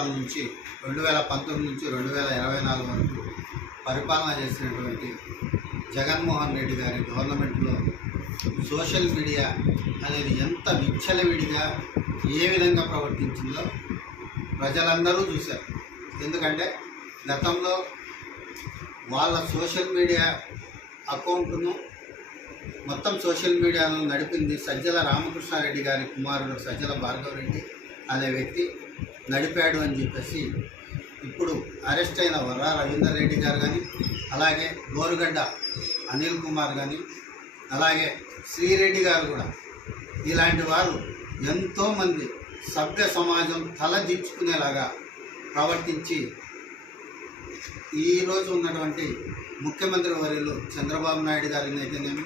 సంవత్సరాల నుంచి 2019 నుంచి 2024 వరకు పరిపాలన చేసినటువంటి జగన్మోహన్ రెడ్డి గారి గవర్నమెంట్లో సోషల్ మీడియా అనేది ఎంత విచ్చలవిడిగా ఏ విధంగా ప్రవర్తించిందో ప్రజలందరూ చూశారు. ఎందుకంటే గతంలో వాళ్ళ సోషల్ మీడియా అకౌంట్ను మొత్తం సోషల్ మీడియాను నడిపింది సజ్జల రామకృష్ణారెడ్డి గారి కుమారుడు సజ్జల భార్గవరెడ్డి అనే వ్యక్తి నడిపాడు అని చెప్పేసి ఇప్పుడు అరెస్ట్ అయిన వర్రా రవీందర్ రెడ్డి గారు కానీ, అలాగే గోరుగడ్డ అనిల్ కుమార్ కానీ, అలాగే శ్రీరెడ్డి గారు కూడా, ఇలాంటి వారు ఎంతోమంది సభ్య సమాజం తలదించుకునేలాగా ప్రవర్తించి ఈరోజు ఉన్నటువంటి ముఖ్యమంత్రి వర్యులు చంద్రబాబు నాయుడు గారిని అయితేనేమి,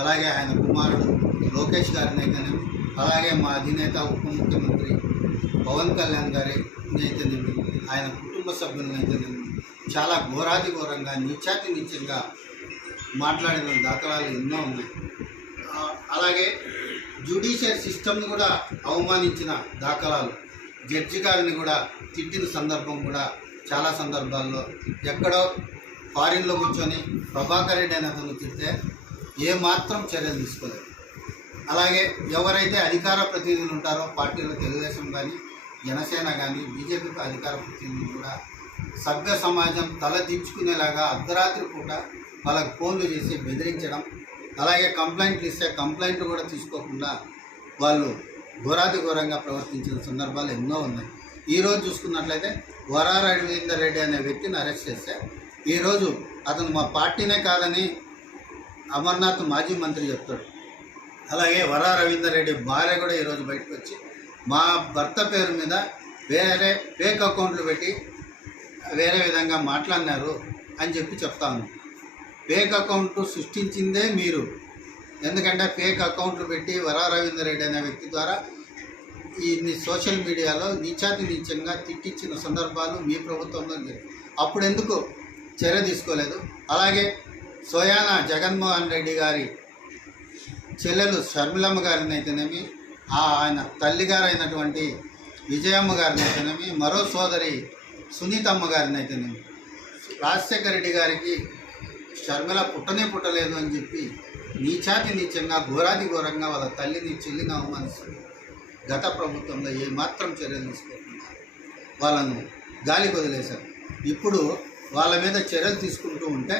అలాగే ఆయన కుమారుడు లోకేష్ గారిని అయితేనేమి, అలాగే మా అధినేత ఉప ముఖ్యమంత్రి పవన్ కళ్యాణ్ గారిని అయితేనేమి, ఆయన కుటుంబ సభ్యులను అయితేనేమి చాలా ఘోరాది ఘోరంగా నీచంగా మాట్లాడిన దాఖలాలు ఎన్నో ఉన్నాయి. అలాగే జ్యుడిషియల్ సిస్టమ్ని కూడా అవమానించిన దాఖలాలు, జడ్జి గారిని కూడా తిట్టిన సందర్భం కూడా చాలా సందర్భాల్లో ఎక్కడో ఫారిన్లో కూర్చొని ప్రభాకర్ రెడ్డి అనే అతను తిడితే ఏమాత్రం చర్యలు తీసుకోలేదు. అలాగే ఎవరైతే అధికార ప్రతినిధులు ఉంటారో పార్టీలో తెలుగుదేశం కానీ, జనసేన కానీ, బీజేపీ అధికార ప్రతినిధులు కూడా సభ్య సమాజం తలదించుకునేలాగా అర్ధరాత్రి పూట వాళ్ళకి ఫోన్లు చేసి బెదిరించడం, అలాగే కంప్లైంట్లు ఇస్తే కంప్లైంట్లు కూడా తీసుకోకుండా వాళ్ళు ఘోరాది ఘోరంగా ప్రవర్తించిన సందర్భాలు ఎన్నో ఉన్నాయి. ఈరోజు చూసుకున్నట్లయితే వర్రా రవీందర్ రెడ్డి అనే వ్యక్తిని అరెస్ట్ చేస్తే ఈరోజు అతను మా పార్టీనే కాదని అమర్నాథ్ మాజీ మంత్రి చెప్తాడు. అలాగే వర్రా రవీందర్ రెడ్డి భార్య కూడా ఈరోజు బయటకు వచ్చి మా భర్త పేరు మీద వేరే ఫేక్ అకౌంట్లు పెట్టి వేరే విధంగా మాట్లాడినారు అని చెప్పి చెప్తాను. ఫేక్ అకౌంట్ సృష్టించిందే మీరు. ఎందుకంటే ఫేక్ అకౌంట్లు పెట్టి వర్రా రవీందర్ రెడ్డి అనే వ్యక్తి ద్వారా ఈ సోషల్ మీడియాలో నీచంగా తిట్టించిన సందర్భాలు మీ ప్రభుత్వంలో అప్పుడు ఎందుకు చర్య తీసుకోలేదు? అలాగే సోయాన జగన్మోహన్ రెడ్డి గారి చెల్లెలు షర్మిలమ్మ గారిని అయితేనేమి, ఆయన తల్లిగారు అయినటువంటి విజయమ్మ గారిని అయితేనేమి, మరో సోదరి సునీతమ్మ గారిని అయితేనేమి, రాజశేఖర రెడ్డి గారికి షర్మిల పుట్టలేదు అని చెప్పి నీచంగా ఘోరాది ఘోరంగా వాళ్ళ తల్లిని చెల్లిని అవమానిస్తుంది. గత ప్రభుత్వంలో ఏమాత్రం చర్యలు తీసుకోకుండా వాళ్ళను గాలికి వదిలేశారు. ఇప్పుడు వాళ్ళ మీద చర్యలు తీసుకుంటూ ఉంటే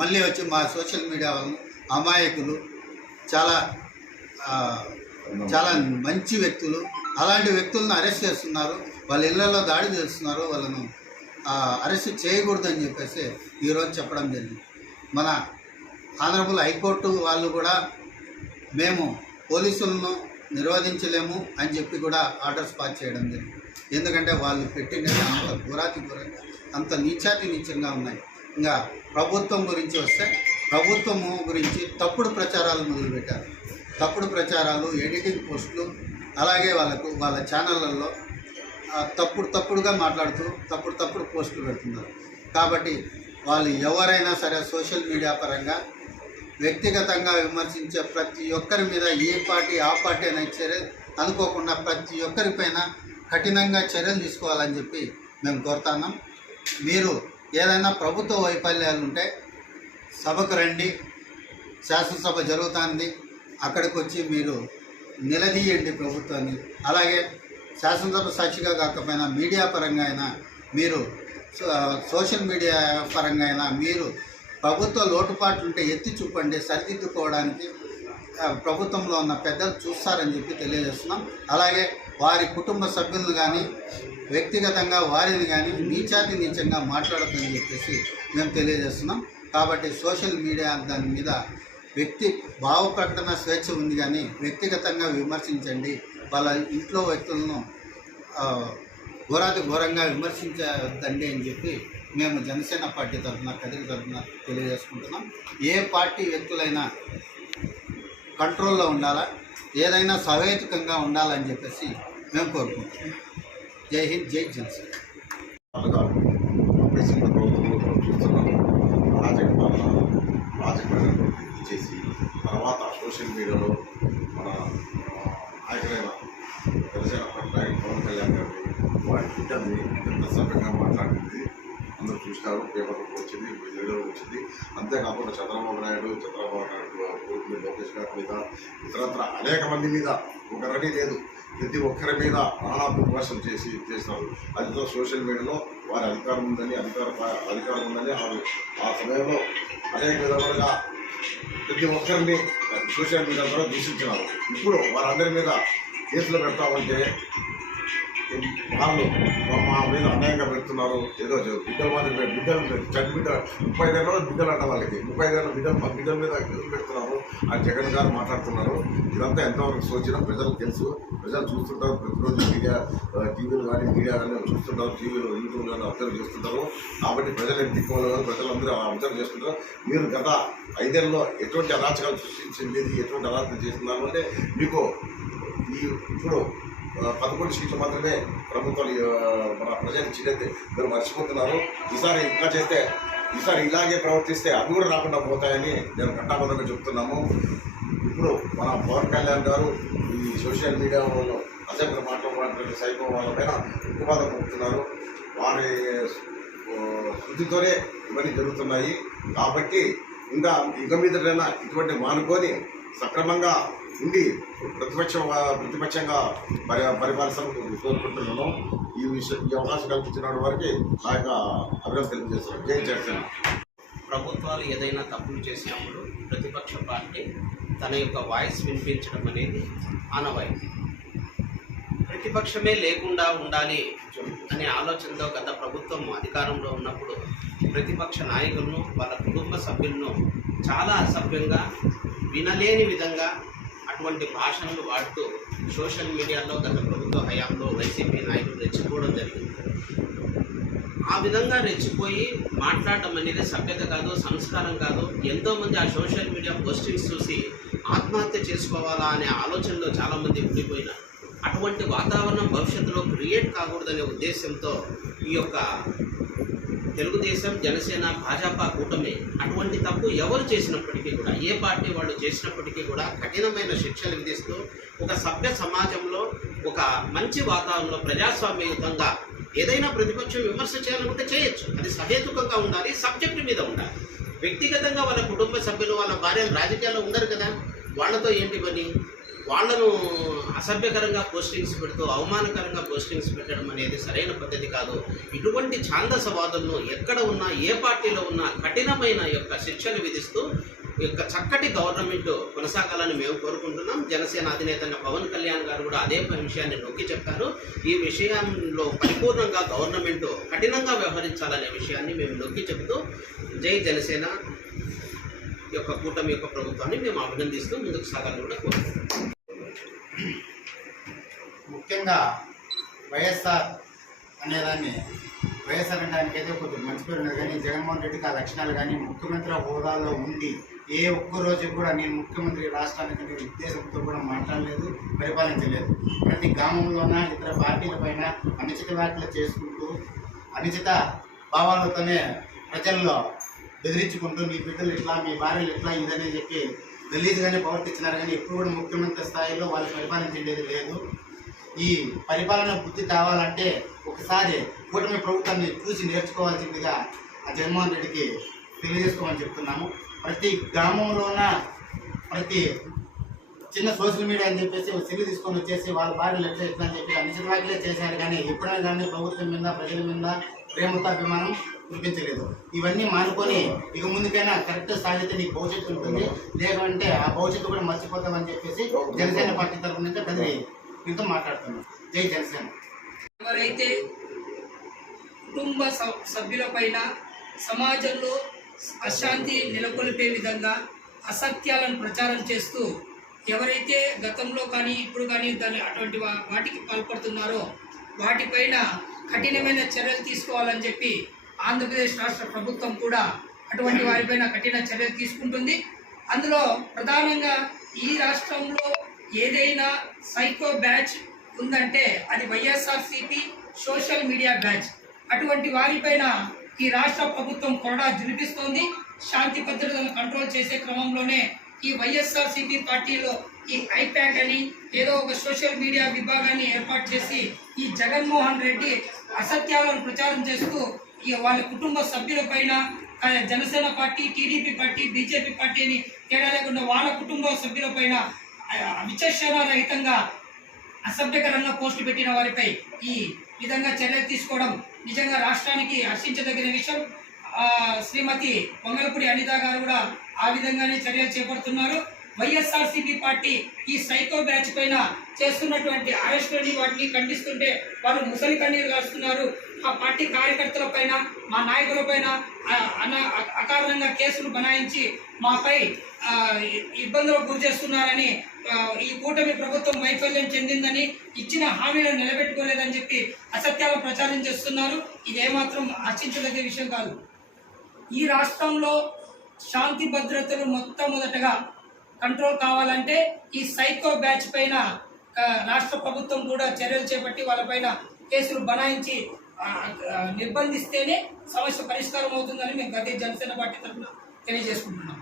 మళ్ళీ వచ్చి మా సోషల్ మీడియా వాళ్ళని అమాయకులు, చాలా మంచి వ్యక్తులు, అలాంటి వ్యక్తులను అరెస్ట్ చేస్తున్నారు, వాళ్ళ ఇళ్లలో దాడి చేస్తున్నారు, వాళ్ళను అరెస్ట్ చేయకూడదని చెప్పేసి ఈరోజు చెప్పడం జరిగింది. మన ఆనరబుల్ హైకోర్టు వాళ్ళు కూడా మేము పోలీసులను నిరోధించలేము అని చెప్పి కూడా ఆర్డర్స్ పాస్ చేయడం జరిగింది. ఎందుకంటే వాళ్ళు పెట్టినది అంత ఘోరాతి ఘోరంగా, అంత నీచంగా ఉన్నాయి. ఇంకా ప్రభుత్వం గురించి వస్తే ప్రభుత్వము గురించి తప్పుడు ప్రచారాలు మొదలుపెట్టారు. తప్పుడు ప్రచారాలు, ఎడిటింగ్ పోస్టులు, అలాగే వాళ్ళ ఛానళ్ళల్లో తప్పుడుగా మాట్లాడుతూ తప్పుడు పోస్టులు పెడుతున్నారు. కాబట్టి వాళ్ళు ఎవరైనా సరే సోషల్ మీడియా పరంగా వ్యక్తిగతంగా విమర్శించే ప్రతి ఒక్కరి మీద ఏ పార్టీ ఆ పార్టీ అనే చర్య అనుకోకుండా ప్రతి ఒక్కరిపైన కఠినంగా చర్యలు తీసుకోవాలని చెప్పి మేము కోరుతున్నాం. మీరు ఏదైనా ప్రభుత్వ వైఫల్యాలు ఉంటే సభకు రండి, శాసనసభ జరుగుతుంది, అక్కడికి వచ్చి మీరు నిలదీయండి ప్రభుత్వాన్ని. అలాగే శాసనసభ సాక్షిగా కాకపోయినా మీడియా పరంగా అయినా మీరు, సోషల్ మీడియా పరంగా అయినా మీరు ప్రభుత్వ లోటుపాట్లు ఉంటే ఎత్తి చూపండి, సరిదిద్దుకోవడానికి ప్రభుత్వంలో ఉన్న పెద్దలు చూస్తారని చెప్పి తెలియజేస్తున్నాం. అలాగే వారి కుటుంబ సభ్యులను కానీ వ్యక్తిగతంగా వారిని కానీ నీచంగా మాట్లాడొద్దని చెప్పేసి మేము తెలియజేస్తున్నాం. కాబట్టి సోషల్ మీడియా దాని మీద వ్యక్తి భావ ప్రకటన స్వేచ్ఛ ఉంది, కానీ వ్యక్తిగతంగా విమర్శించండి, వాళ్ళ ఇంట్లో వ్యక్తులను ఘోరంగా విమర్శించద్దండి అని చెప్పి మేము జనసేన పార్టీ తరఫున, కదిరి తరఫున తెలియజేసుకుంటున్నాం. ఏ పార్టీ వ్యక్తులైనా కంట్రోల్లో ఉండాలా, ఏదైనా సహేతుకంగా ఉండాలని చెప్పేసి మేము కోరుకుంటున్నాం. జై హింద్, జై జనసేన. ప్రాజెక్టు చేసి తర్వాత సోషల్ మీడియాలో మన నాయకులైన జనసేన పార్టీ నాయకులు పవన్ కళ్యాణ్ గారు వారి మాట్లాడింది అందరూ చూసినారు, పేపర్లో వచ్చింది, వీడియోలో వచ్చింది. అంతేకాకుండా చంద్రబాబు నాయుడు కొడుకు లోకేష్ గారి మీద ఇతరత్ర అనేక మంది మీద ఒకరని లేదు, ప్రతి ఒక్కరి మీద నానా విమర్శలు చేస్తారు. అది సోషల్ మీడియాలో వారి అధికారం ఉందని ఆ సమయంలో అనేక విధాలుగా ప్రతి ఒక్కరిని సోషల్ మీడియా ద్వారా దూషించినారు. ఇప్పుడు వారందరి మీద కేసులు పెడతామంటే వాళ్ళు మా మీద అన్యాయంగా పెడుతున్నారు. ఏదో బిడ్డల మాదిరి బిడ్డలు చంటి బిడ్డ 35 ఏళ్ళ బిడ్డలు అంట వాళ్ళకి 35 ఏళ్ళ బిడ్డల మీద కేసులు పెడుతున్నారు అని జగన్ గారు మాట్లాడుతున్నారు. ఇదంతా ఎంతవరకు సోచినా ప్రజలకు తెలుసు. ప్రజలు చూస్తుంటారు, ప్రతిరోజు టీవీలు కానీ మీడియా కానీ చూస్తుంటారు, టీవీలు యూట్యూబ్ కానీ అబ్జర్వ్ చేస్తుంటారు. కాబట్టి ప్రజలు ఎన్నికోవాలి, ప్రజలందరూ అబ్జర్వ్ చేస్తుంటారు. మీరు గత 5 ఏళ్ళలో ఎటువంటి అరాచకాలు సృష్టించింది, ఎటువంటి అరాచకాలు చేస్తున్నారు అంటే మీకు ఇప్పుడు 11 సీట్లు మాత్రమే ప్రభుత్వాలు మన ప్రజలు ఇచ్చినట్టు మీరు మర్చిపోతున్నారు. ఈసారి ఇంకా చేస్తే, ఈసారి ఇలాగే ప్రవర్తిస్తే అవి కూడా రాకుండా పోతాయని నేను ఘంటాబద్ధంగా చెప్తున్నాము. ఇప్పుడు మన పవన్ కళ్యాణ్ గారు ఈ సోషల్ మీడియాలో అసెంబ్లీ మాట్లాడుతున్న సైకో వాళ్ళపైన ఉక్కుపాదం పొందుతున్నారు. వారి శృతితోనే ఇవన్నీ జరుగుతున్నాయి. కాబట్టి ఇంకా ఇక మీదటైనా ఇటువంటి మానుకొని సక్రమంగా ఉండి ప్రతిపక్షంగా పరిపాలిస్తాను కోరుకుంటున్నాను. ఈ అవకాశం కల్పించిన వారికి నా యొక్క అభిప్రాయం తెలియజేస్తున్నాను. జై జనసేన. ప్రభుత్వాలు ఏదైనా తప్పులు చేసినప్పుడు ప్రతిపక్ష పార్టీ తన యొక్క వాయిస్ వినిపించడం అనేది ఆనవాయితీ. ప్రతిపక్షమే లేకుండా ఉండాలి అనే ఆలోచనతో గత ప్రభుత్వం అధికారంలో ఉన్నప్పుడు ప్రతిపక్ష నాయకులను వాళ్ళ కుటుంబ సభ్యులను చాలా అసభ్యంగా వినలేని విధంగా అటువంటి భాషలను వాడుతూ సోషల్ మీడియాలో గత ప్రభుత్వ హయాంలో వైసీపీ నాయకులు రెచ్చిపోవడం జరిగింది. ఆ విధంగా రెచ్చిపోయి మాట్లాడటం అనేది సభ్యత కాదు, సంస్కారం కాదు. ఎంతోమంది ఆ సోషల్ మీడియా పోస్టింగ్స్ చూసి ఆత్మహత్య చేసుకోవాలా అనే ఆలోచనలో చాలామంది ఉండిపోయినారు. అటువంటి వాతావరణం భవిష్యత్తులో క్రియేట్ కాకూడదనే ఉద్దేశంతో ఈ యొక్క తెలుగుదేశం, జనసేన, భాజపా కూటమి అటువంటి తప్పు ఎవరు చేసినప్పటికీ కూడా, ఏ పార్టీ వాళ్ళు చేసినప్పటికీ కూడా కఠినమైన శిక్షలు విధిస్తూ ఒక సభ్య సమాజంలో ఒక మంచి వాతావరణంలో ప్రజాస్వామ్యయుతంగా ఏదైనా ప్రతిపక్షం విమర్శ చేయాలనుకుంటే చేయొచ్చు. అది సహేతుకంగా ఉండాలి, సబ్జెక్టు మీద ఉండాలి. వ్యక్తిగతంగా వాళ్ళ కుటుంబ సభ్యులు, వాళ్ళ భార్యలు రాజకీయాల్లో ఉండరు కదా, వాళ్ళతో ఏంటి పని? వాళ్లను అసభ్యకరంగా పోస్టింగ్స్ పెడుతూ అవమానకరంగా పోస్టింగ్స్ పెట్టడం అనేది సరైన పద్ధతి కాదు. ఇటువంటి ఛాందసవాదులను ఎక్కడ ఉన్నా, ఏ పార్టీలో ఉన్నా కఠినమైన యొక్క శిక్షలు విధిస్తూ యొక్క చక్కటి గవర్నమెంట్ కొనసాగాలని మేము కోరుకుంటున్నాం. జనసేన అధినేతంగా పవన్ కళ్యాణ్ గారు కూడా అదే విషయాన్ని నొక్కి చెప్పారు. ఈ విషయంలో పరిపూర్ణంగా గవర్నమెంట్ కఠినంగా వ్యవహరించాలనే విషయాన్ని మేము నొక్కి చెబుతూ జై జనసేన యొక్క కూటమి యొక్క ప్రభుత్వాన్ని మేము అభినందిస్తూ ముందుకు సాగాలని కూడా కోరుకుంటున్నాం. ముఖ్యంగా వైఎస్ఆర్ అనేదాన్ని వైఎస్ఆర్ అనడానికైతే కొద్దిగా మంచి పేరు ఉన్నది. కానీ జగన్మోహన్ రెడ్డికి ఆ లక్షణాలు కానీ ముఖ్యమంత్రి హోదాలో ఉండి ఏ ఒక్క రోజు కూడా నేను ముఖ్యమంత్రి రాష్ట్రానికి అనే ఉద్దేశంతో కూడా మాట్లాడలేదు, పరిపాలించలేదు. ప్రతి గ్రామంలోన ఇతర పార్టీల పైన అనుచిత వ్యాఖ్యలు చేసుకుంటూ అనుచిత భావాలతోనే ప్రజల్లో బెదిరించుకుంటూ మీ బిడ్డలు ఇట్లా, మీ భార్యలు ఇట్లా ఇదని చెప్పి గలీజ్గానే ప్రవర్తించినారు. కానీ ఎప్పుడు కూడా ముఖ్యమంత్రి స్థాయిలో వాళ్ళు పరిపాలించేది లేదు. ఈ పరిపాలన బుద్ధి కావాలంటే ఒకసారి కూటమి ప్రభుత్వాన్ని చూసి నేర్చుకోవాల్సిందిగా ఆ జగన్మోహన్ రెడ్డికి తెలియజేసుకోమని చెప్తున్నాము. ప్రతి గ్రామంలోన ప్రతి చిన్న సోషల్ మీడియా అని చెప్పేసి సిల్లు తీసుకొని వచ్చేసి వాళ్ళ భార్యలు ఎట్లా ఎట్లా అని చెప్పి అన్ని వాటిలే చేశారు. కానీ ఎప్పుడైనా కానీ ప్రభుత్వం మీద, ప్రజల మీద ప్రేమతో అభిమానం చూపించలేదు. ఇవన్నీ మానుకొని ఇక ముందుకైనా కరెక్ట్ సాగితే నీకు భవిష్యత్తు ఉంటుంది, లేదంటే ఆ భవిష్యత్తు కూడా మర్చిపోతామని చెప్పేసి జనసేన పార్టీ తరఫు నుంచి కదిరి మీతో మాట్లాడుతున్నాం. జై జనసేన. ఎవరైతే కుటుంబ సభ్యులపైన సమాజంలో అశాంతి నెలకొల్పే విధంగా అసత్యాలను ప్రచారం చేస్తూ ఎవరైతే గతంలో కానీ ఇప్పుడు కానీ దాని అటువంటి వాటికి పాల్పడుతున్నారో వాటిపైన కఠినమైన చర్యలు తీసుకోవాలని చెప్పి ఆంధ్రప్రదేశ్ రాష్ట్ర ప్రభుత్వం కూడా అటువంటి వారిపైన కఠిన చర్యలు తీసుకుంటుంది. అందులో ప్రధానంగా ఈ రాష్ట్రంలో ఏదైనా సైకో బ్యాచ్ ఉందంటే అది వైఎస్ఆర్సీపీ సోషల్ మీడియా బ్యాచ్. అటువంటి వారిపైన ఈ రాష్ట్ర ప్రభుత్వం కొరడా జులిపిస్తోంది. శాంతి భద్రతలను కంట్రోల్ చేసే క్రమంలోనే ఈ వైఎస్ఆర్సీపీ పార్టీలో ఈ ఐప్యాక్ అని ఏదో ఒక సోషల్ మీడియా విభాగాన్ని ఏర్పాటు చేసి ఈ జగన్మోహన్ రెడ్డి అసత్యాలను ప్రచారం చేస్తూ ఈ వాళ్ళ కుటుంబ సభ్యులపైన Janasena party, TDP party, BJP party అని తేడా లేకుండా వాళ్ళ కుటుంబ సభ్యులపైన విచక్షణ రహితంగా అసభ్యకరంగా పోస్టు పెట్టిన వారిపై ఈ విధంగా చర్యలు తీసుకోవడం నిజంగా రాష్ట్రానికి హర్షించదగిన విషయం. శ్రీమతి పొంగలపూడి అనిత గారు కూడా ఆ విధంగానే చర్యలు చేపడుతున్నారు. వైఎస్ఆర్సీపీ పార్టీ ఈ సైకో బ్యాచ్ పైన చేస్తున్నటువంటి అరెస్టులని వాటిని ఖండిస్తుంటే వాళ్ళు ముసలి కన్నీరు కాస్తున్నారు. మా పార్టీ కార్యకర్తల పైన, మా నాయకుల పైన అకారణంగా కేసులు బనాయించి మాపై ఇబ్బందులకు గురి చేస్తున్నారని, ఈ కూటమి ప్రభుత్వం వైఫల్యం చెందిందని, ఇచ్చిన హామీలను నిలబెట్టుకోలేదని చెప్పి అసత్యాలు ప్రచారం చేస్తున్నారు. ఇదేమాత్రం హర్షించదగ్గ విషయం కాదు. ఈ రాష్ట్రంలో శాంతి భద్రతలు మొట్టమొదటగా కంట్రోల్ కావాలంటే ఈ సైకో బ్యాచ్ పైన రాష్ట్ర ప్రభుత్వం కూడా చర్యలు చేపట్టి వాళ్ళపైన కేసులు బనాయించి నిర్బంధిస్తేనే సమస్య పరిష్కారం అవుతుందని మేము గత జనసేన పార్టీ తరఫున తెలియజేసుకుంటున్నాం.